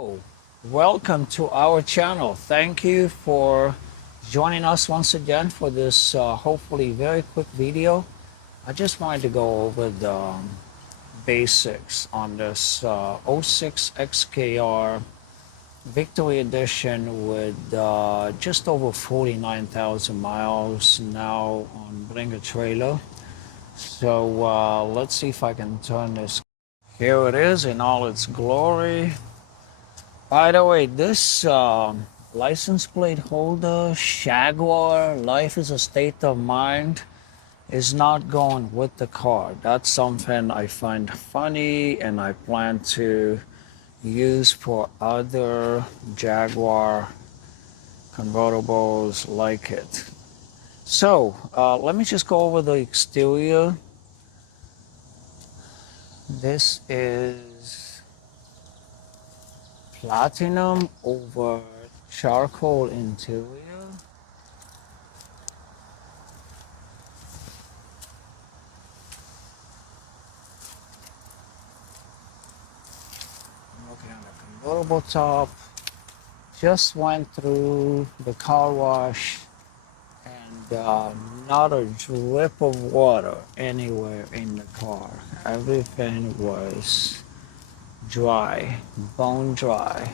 Oh, welcome to our channel. Thank you for joining us once again for this hopefully very quick video. I just wanted to go over the basics on this '06 XKR Victory Edition with just over 49,000 miles now on Bring a Trailer. So let's see if I can turn this. Here it is in all its glory. By the way, this license plate holder, Jaguar, life is a state of mind, is not going with the car. That's something I find funny and I plan to use for other Jaguar convertibles like it. So let me just go over the exterior. This is platinum over charcoal interior. I'm looking at the convertible top. Just went through the car wash and not a drip of water anywhere in the car. Everything was dry, bone dry.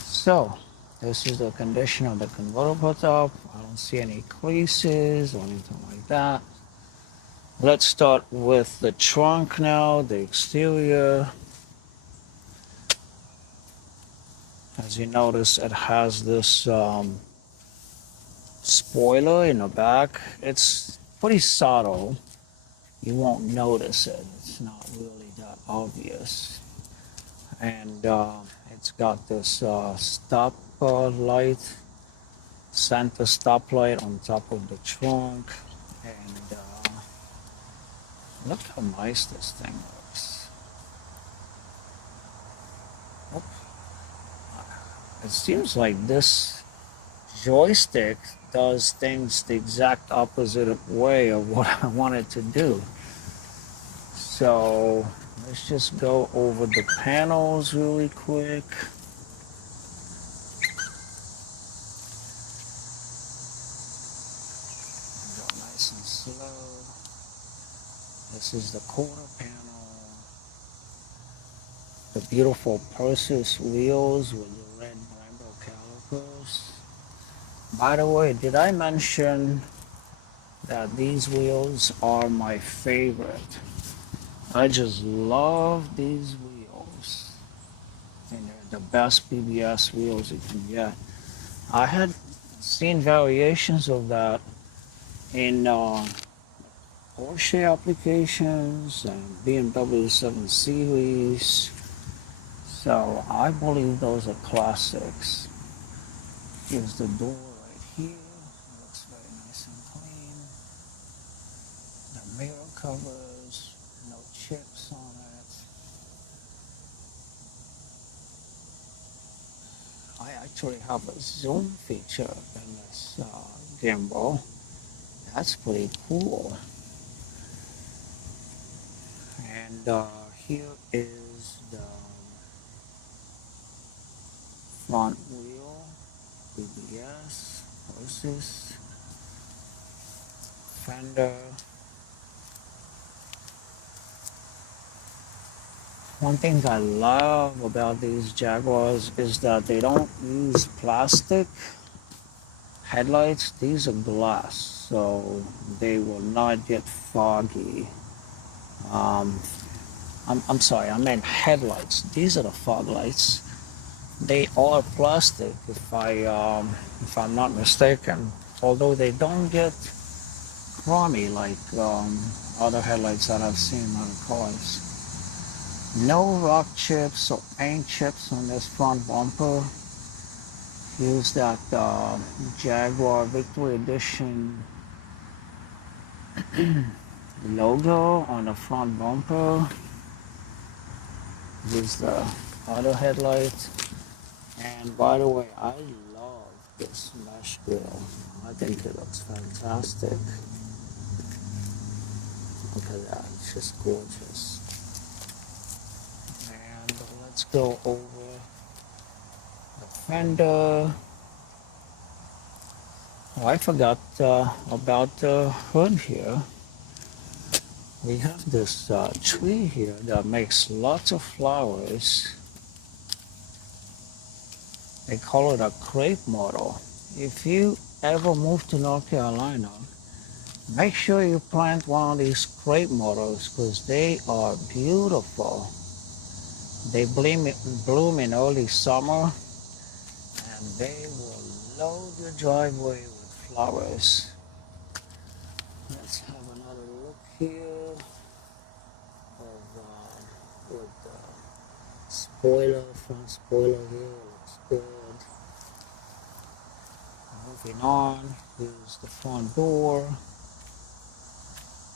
So this is the condition of the convertible top. I don't see any creases or anything like that. Let's start with the trunk now, the exterior. As you notice, it has this spoiler in the back. It's pretty subtle. You won't notice it. It's not really that obvious. And it's got this stop light, center stop light on top of the trunk. And look how nice this thing looks. Oop. It seems like this joystick does things the exact opposite way of what I wanted to do. So let's just go over the panels really quick. Go nice and slow. This is the quarter panel. The beautiful Persis wheels with the red Brembo calipers. By the way, did I mention that these wheels are my favorite? I just love these wheels. And they're the best BBS wheels you can get. I had seen variations of that in Porsche applications and BMW 7 Series. So I believe those are classics. Here's the door right here. It looks very nice and clean. The mirror covers, no chips on it. I actually have a zoom feature in this gimbal. That's pretty cool. And here is the front wheel, BBS, Persis, fender. One thing I love about these Jaguars is that they don't use plastic headlights. These are glass, so they will not get foggy. I'm sorry, I meant headlights. These are the fog lights. They are plastic, if I'm not mistaken. Although they don't get crummy like other headlights that I've seen in other cars. No rock chips or paint chips on this front bumper. Here's that Jaguar Victory Edition logo on the front bumper. Here's the other headlight. And by the way, I love this mesh grille. I think it looks fantastic. Look at that, it's just gorgeous. And let's go over And oh, I forgot about the hood here. We have this tree here that makes lots of flowers. They call it a crepe myrtle. If you ever move to North Carolina, make sure you plant one of these crepe myrtles because they are beautiful. They bloom in early summer and they will load your driveway with flowers. Let's have another look here of with the spoiler, front spoiler here looks good. Moving on, here's the front door.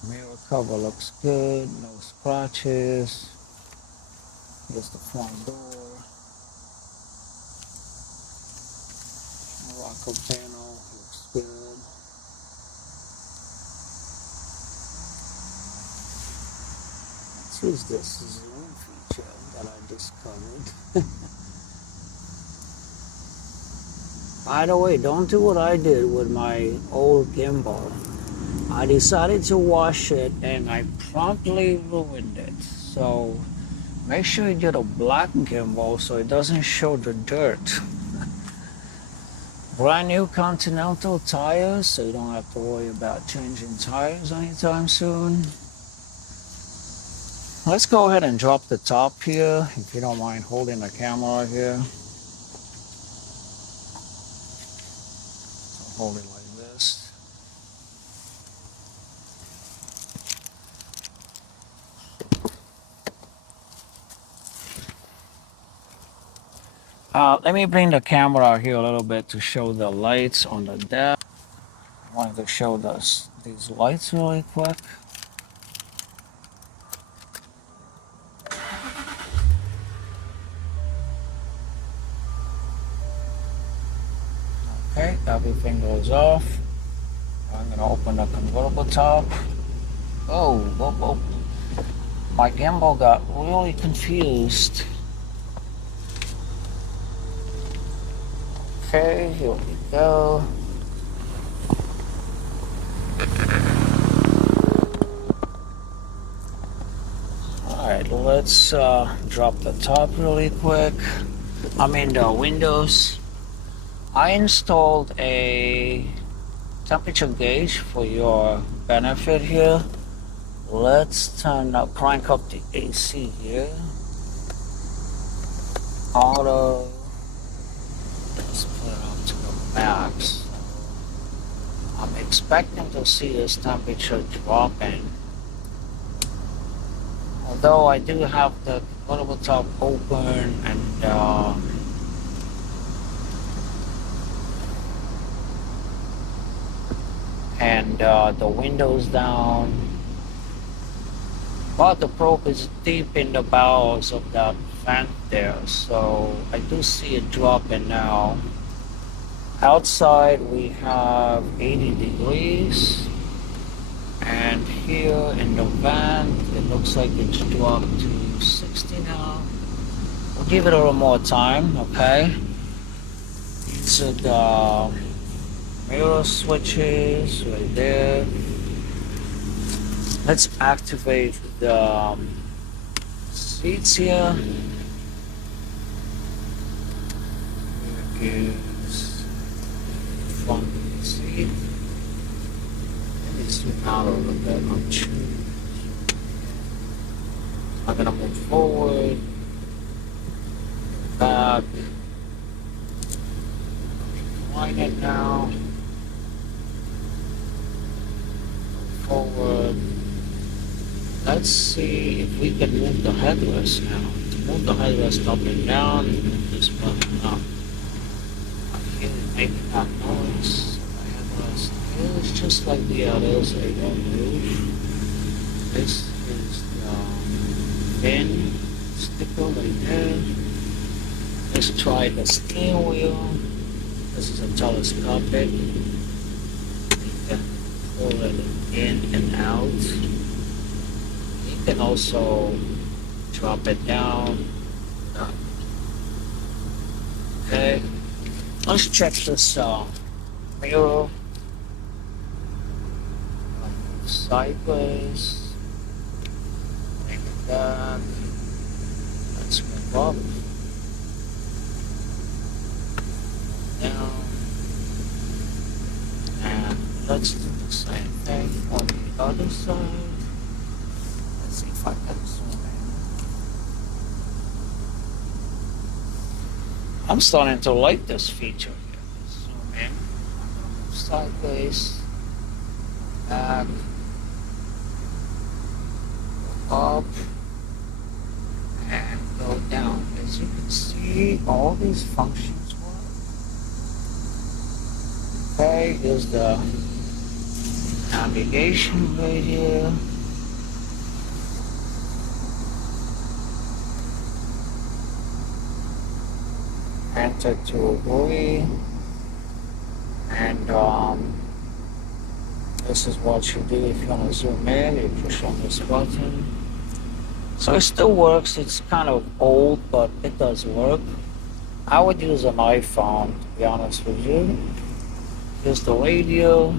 Mirror cover looks good, no scratches. Here's the front door. Morocco panel looks good. Let's use this zoom feature that I discovered. By the way, don't do what I did with my old gimbal. I decided to wash it and I promptly ruined it. So make sure you get a black gimbal so it doesn't show the dirt. Brand new Continental tires, so you don't have to worry about changing tires anytime soon. Let's go ahead and drop the top here, if you don't mind holding the camera here. So hold it like this. Let me bring the camera out here a little bit to show the lights on the deck. I wanted to show these lights really quick. Okay, everything goes off. I'm gonna open the convertible top. Oh, whoa, whoa. My gimbal got really confused. Okay, here we go. Alright, let's drop the top really quick. I mean the windows. I installed a temperature gauge for your benefit here. Let's crank up the AC here. Auto. Let's put it up to the max. I'm expecting to see this temperature dropping. Although I do have the convertible top open and the windows down, but the probe is deep in the bowels of that vent there, so I do see it dropping now. Outside we have 80 degrees, and here in the vent it looks like it's dropped to 60 now. We'll give it a little more time, okay? So the mirror switches right there. Let's activate the seats here. Here is the front seat. Let me zoom out a little bit. I'm gonna move forward, back, wind it now, forward. Let's see if we can move the headrest now. To move the headrest up and down, move this button up. I hear it making that noise. The headrest is just like the others, they don't move. This is the fin sticker right there. Let's try the steering wheel. This is a telescopic. You can pull it in and out. You can also drop it down. Okay, Let's check this mirror. Sideways. Bring it back. Let's move up. Down. And let's do the same thing on the other side. Let's see if I can zoom in. I'm starting to like this feature here. Let's zoom in. I'm gonna move sideways. Back. Go up. And go down. As you can see, all these functions work. Okay, here's the navigation right here. Enter to agree. And this is what you do if you want to zoom in. You push on this button. So it still works. It's kind of old, but it does work. I would use an iPhone, to be honest with you. Here's the radio.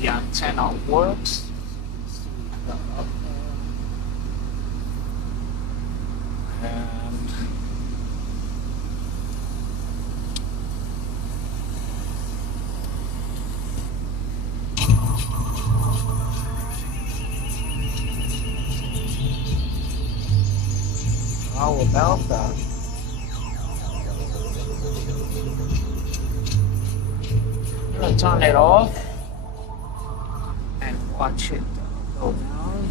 The antenna works. Up there. And how about that? I'm gonna turn it off and watch it go down.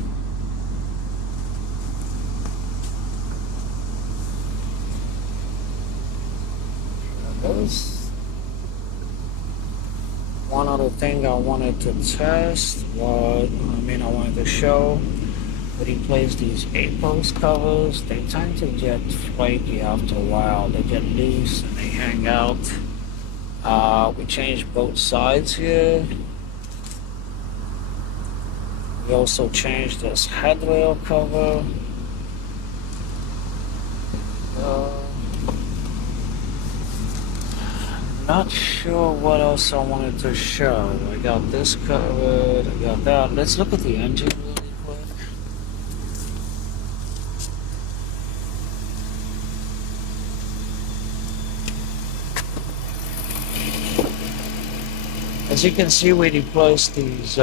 There it goes. One other thing I wanted to test was, I wanted to show. When he plays these A-post covers, they tend to get flaky after a while. They get loose and they hang out. We changed both sides here. We also changed this headrail cover. Not sure what else I wanted to show. I got this covered, I got that. Let's look at the engine really quick. As you can see, we replaced these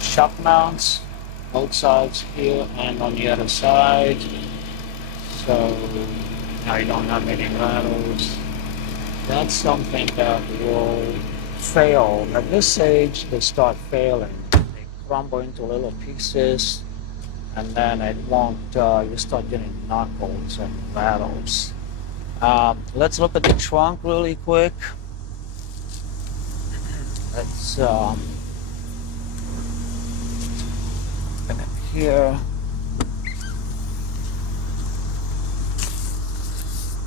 shock mounts, both sides here and on the other side. So now you don't have any rattles. That's something that will fail. At this age, they start failing. They crumble into little pieces, and then it won't, you start getting knuckles and rattles. Let's look at the trunk really quick. Let's open it here.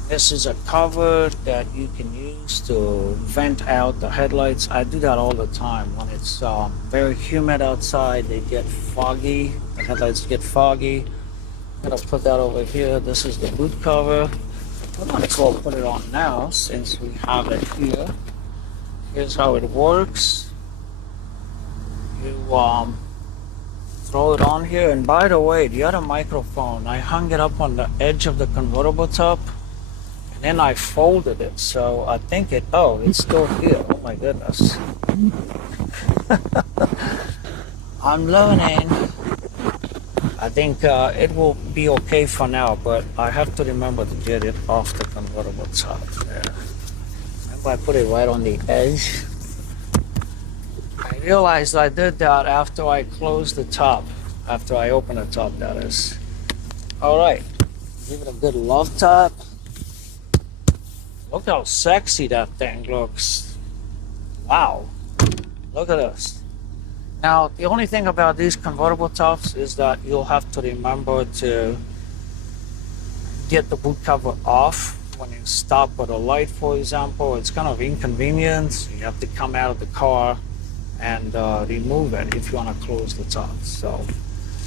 This is a cover that you can use to vent out the headlights. I do that all the time. When it's very humid outside, they get foggy. The headlights get foggy. I'm gonna put that over here. This is the boot cover. I might as well put it on now since we have it here. Here's how it works. You throw it on here, and by the way, the other microphone, I hung it up on the edge of the convertible top, and then I folded it. So I think it's still here. Oh my goodness. I'm learning. I think it will be okay for now, but I have to remember to get it off the convertible top there. I put it right on the edge. I realized I did that after I closed the top, after I opened the top, that is. All right, give it a good love tap. Look how sexy that thing looks. Wow, look at this. Now, the only thing about these convertible tops is that you'll have to remember to get the boot cover off when you stop at a light, for example. It's kind of inconvenient. You have to come out of the car and remove it if you want to close the top. So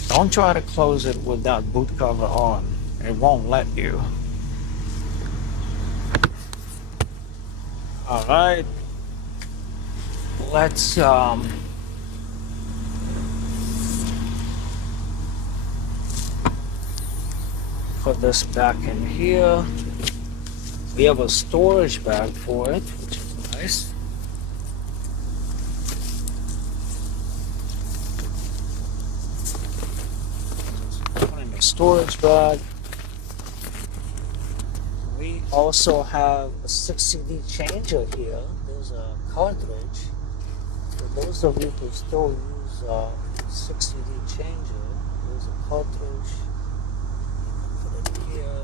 don't try to close it with that boot cover on. It won't let you. All right, let's put this back in here. We have a storage bag for it, which is nice. Put in the storage bag. We also have a 6CD changer here. There's a cartridge. For those of you who still use 6CD changer, there's a cartridge. You can put it here.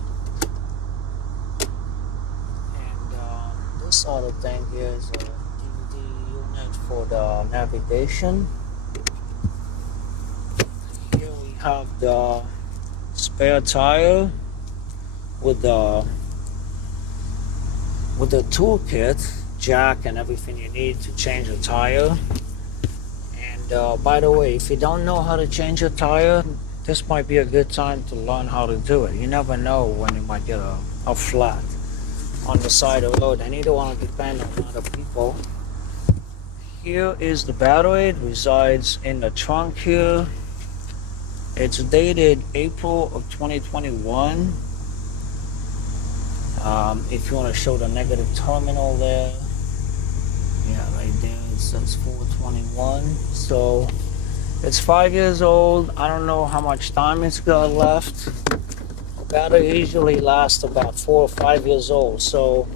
And this other thing here is a DVD unit for the navigation. Here we have the spare tire with the toolkit, jack, and everything you need to change a tire. And by the way, if you don't know how to change a tire, this might be a good time to learn how to do it. You never know when you might get a flat on the side of the road, and you don't want to depend on other people. Here is the battery. It resides in the trunk here. It's dated April of 2021. If you want to show the negative terminal there, yeah, right there it says 421. So it's 5 years old. I don't know how much time it's got left. The battery usually lasts about 4 or 5 years old. So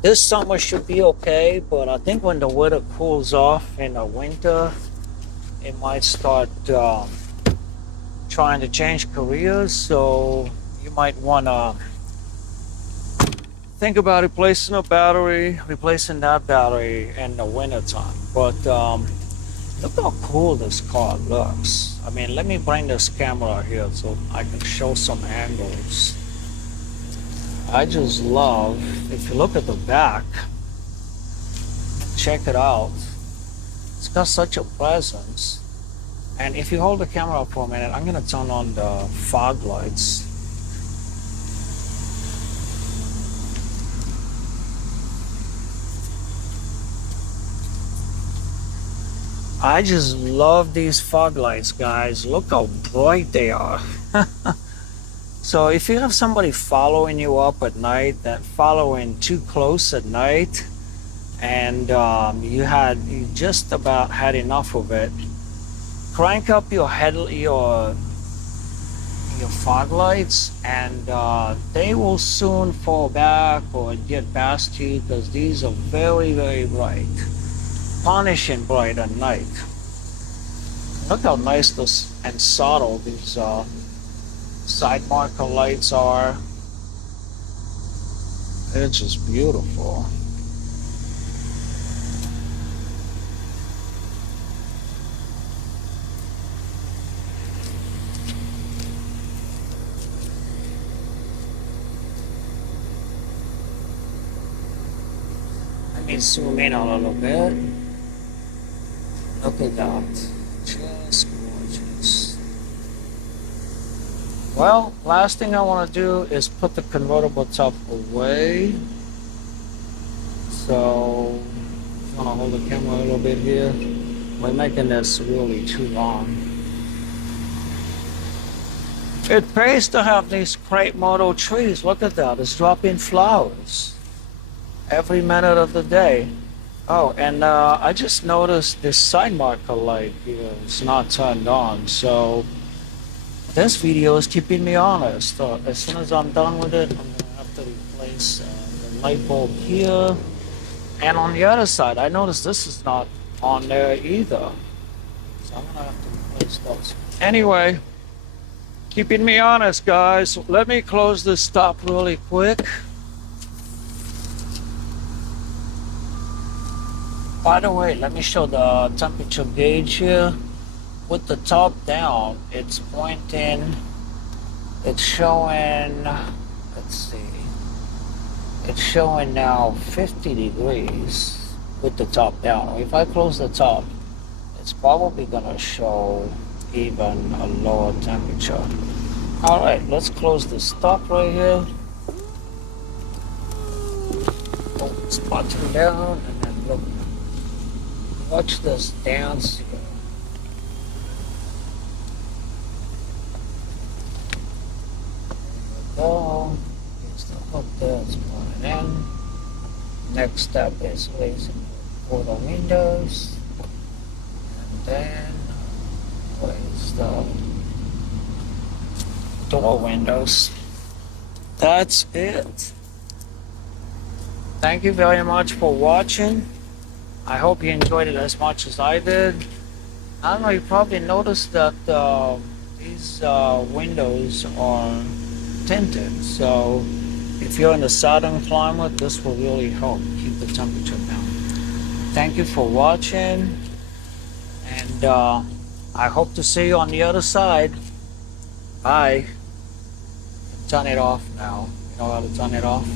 this summer should be okay, but I think when the weather cools off in the winter, it might start trying to change careers. So you might want to think about replacing that battery in the winter time. But look how cool this car looks. I mean, let me bring this camera here so I can show some angles. I just love, if you look at the back, check it out. It's got such a presence. And if you hold the camera up for a minute, I'm gonna turn on the fog lights. I just love these fog lights, guys. Look how bright they are. So if you have somebody following you up at night, that following too close at night, and you just about had enough of it, crank up your fog lights, and they will soon fall back or get past you, because these are very, very bright. Punishing bright at night. Look how nice this and subtle these side marker lights are. It's just beautiful. Let me zoom in a little bit. Look at that. Just gorgeous. Well, last thing I want to do is put the convertible top away. So, I'm going to hold the camera a little bit here. We're making this really too long. It pays to have these crepe myrtle trees. Look at that. It's dropping flowers every minute of the day. Oh, and I just noticed this side marker light here is not turned on, so this video is keeping me honest. As soon as I'm done with it, I'm going to have to replace the light bulb here. And on the other side, I noticed this is not on there either. So I'm going to have to replace those. Anyway, keeping me honest, guys. Let me close this stop really quick. By the way, let me show the temperature gauge here. With the top down, it's pointing, it's showing, let's see, it's showing now 50 degrees with the top down. If I close the top, it's probably gonna show even a lower temperature. All right, let's close the stop right here. Oh, This button down, and then look. Watch this dance here. There we go. Here's the hook there, it's going in. Next step is raising for the windows. And then raise the door windows. That's it. Thank you very much for watching. I hope you enjoyed it as much as I did. I don't know, you probably noticed that these windows are tinted, so if you're in the southern climate, this will really help keep the temperature down. Thank you for watching, and I hope to see you on the other side. Bye. Turn it off now. You know how to turn it off?